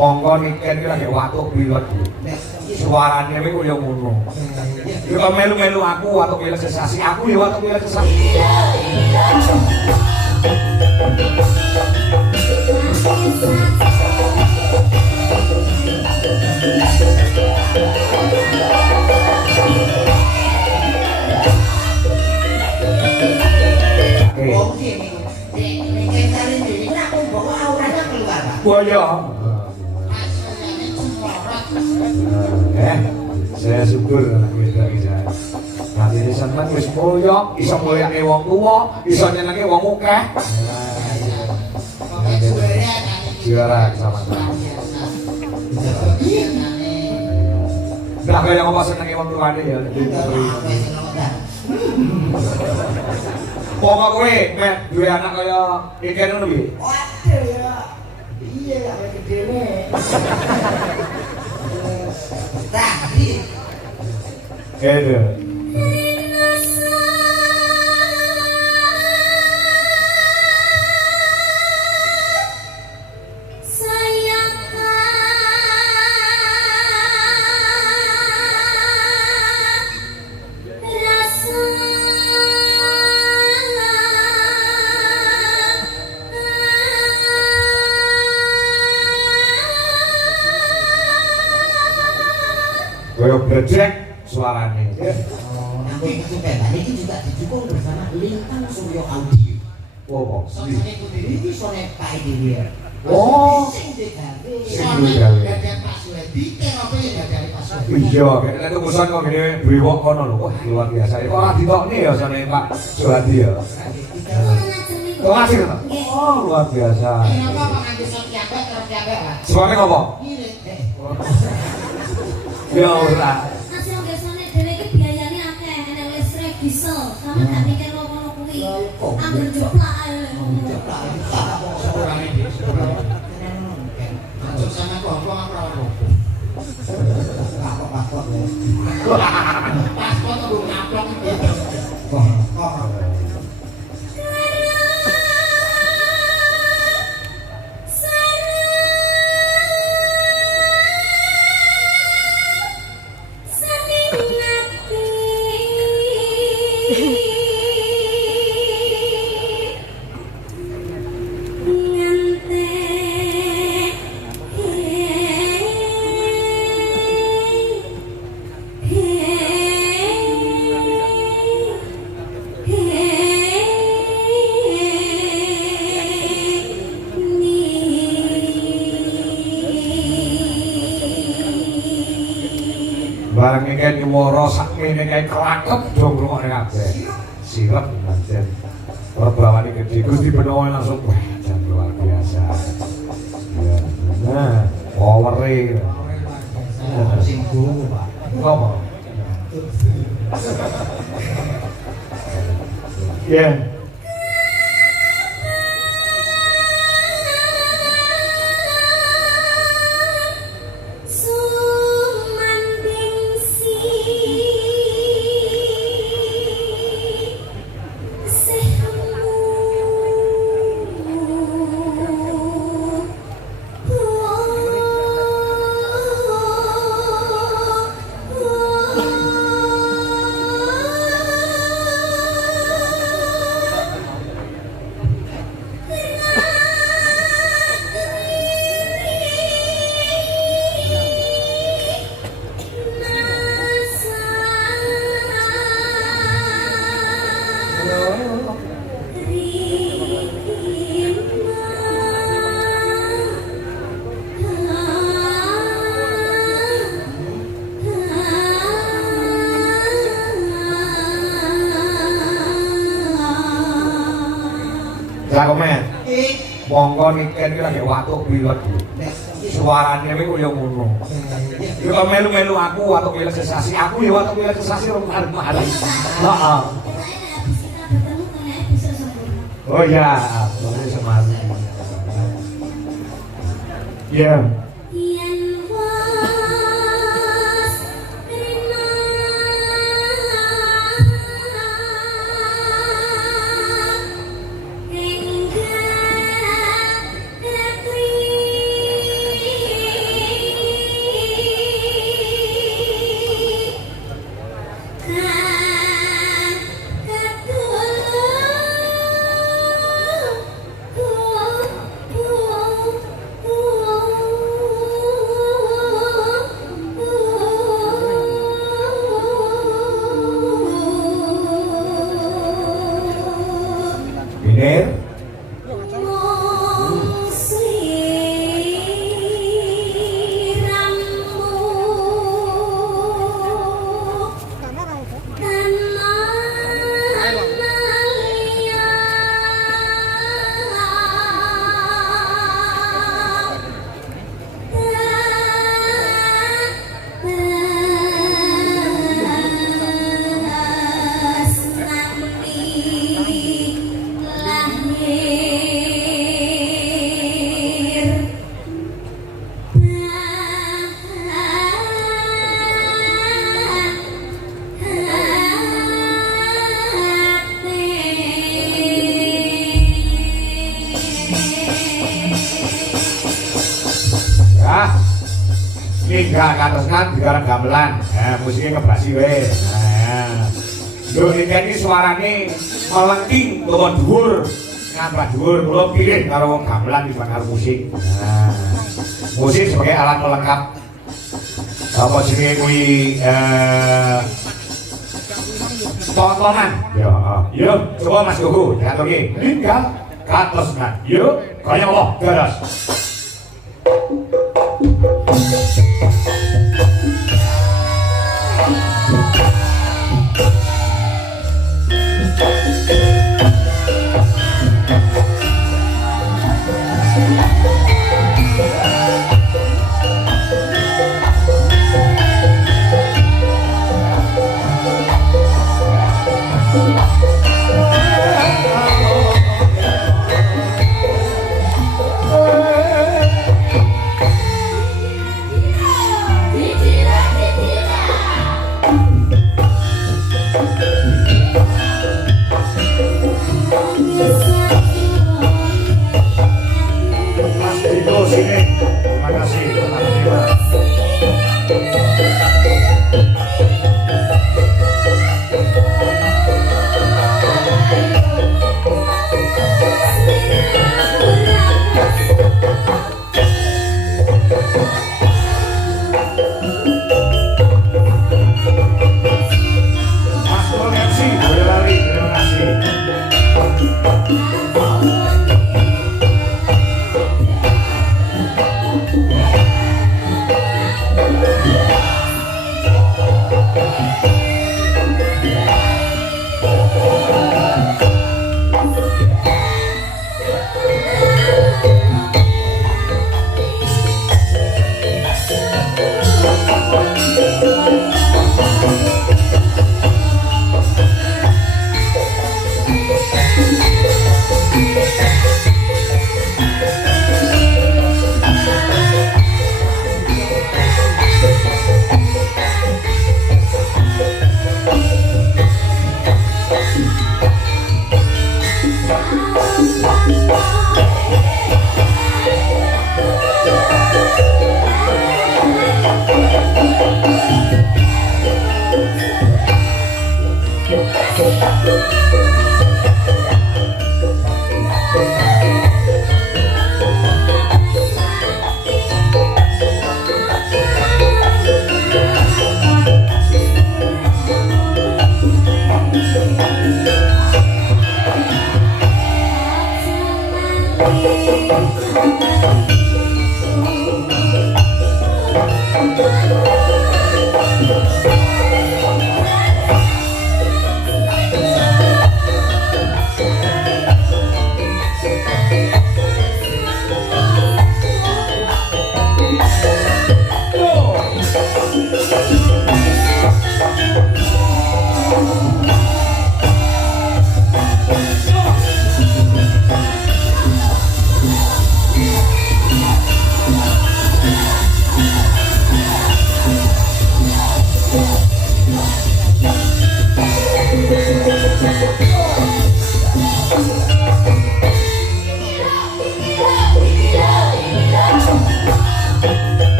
Monggo niken iki lagi watuk bilet. Suarane kuwi koyo ngono. Yo kok melu-melu aku watuk bilet sesasi, aku yo watuk bilet sesasi. Boyo. Saya syukur nanti ini seneng wis boyo, iso ngoyake wong tuwa, iso nyenenge wong akeh. Juara sama-sama. Nah, kaya ngomong senenge wong tuwane ya. Pokok kowe mek duwe anak kaya iki ngono piye? Waduh ya. Iya ya gedene. Tadi. Ada. Koyo bledek suaranya. Nanti itu bebas ini juga didukung bersama Lintang Suryo Audio. Oh, Soalnya ini soalnya Pak Dewi. Oh, sing digawe. Soalnya dari Pak Suwedi, kenapa ya dari Pak Suwedi? iya, kayaknya itu urusan kok gini brewok kono lho. Wah, luar biasa. Kok ora ditokne ya soalnya Pak Suwadi ya. Kok ngasih to? Oh, luar biasa. Kenapa Pak Andi Sotiaga terus jaga, Pak? Suaranya ngopo? Ngirit. Ya ora. Hasil biasanya dhewe iki biayane akeh, enek listrik, diesel. Kamu gak mikir ngono kuwi. Angger joplak ae lek ngono. Sama kelompok apa apa? Paspor ya. Paspor tuh ngaplok gitu. Barang iki nyuwara sakmene kae kelakep dong ngrungokne kabeh. Sirep pancen. Perbawane gede Gusti Benowo langsung wah jan luar biasa. Ya. Nah, powere. Sing guru, Pak. Ngopo? Ya. Lah komen. Monggo niken iki lagi watuk bilet. Suarane kuwi koyo ngono. Yo kok melu-melu aku watuk bilet sesasi, aku yo watuk bilet sesasi rong marep-marep. Heeh. Oh ya, boleh semari. Ya. Bener. Ninggal katresnan digarap gamelan. Nah, musiknya ngebrasi wae. Nah. Lho iki suarane melengking utawa dhuwur, ngambah dhuwur, kula pilih karo wong gamelan dibanding karo musik. Nah. Musik sebagai alat pelengkap. Apa jenenge kuwi tontonan. Yo, coba Mas Gogo, diaturke. Ninggal katresnan. Yo, kaya Allah, garas.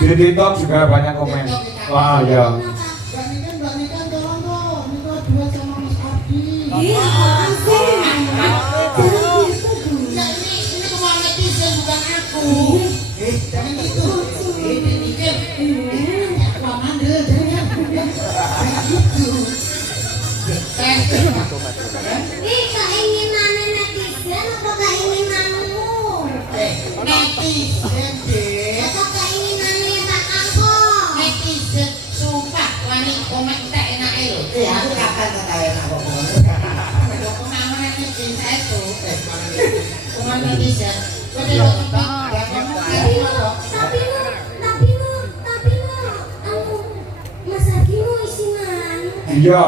Di TikTok juga banyak komen. Wah ya. Banikan tolong dong, minta dua sama Mas Ardi. Iya, apaan sih? Ya ini cuma netizen bukan aku. Jangan gitu. Ini mikir. Wah mandel, jangan gitu. Ih, keinginan netizen atau keinginanmu? Netizen deh. Atau keinginannya Pak Angkong? Netizen sumpah wani komen tak enak lho. Iya, aku kapan tak enak kok. Kemana netizen saya tuh? Kemana netizen? Tapi lu, aku Mas Ardi mau isinan. Iya.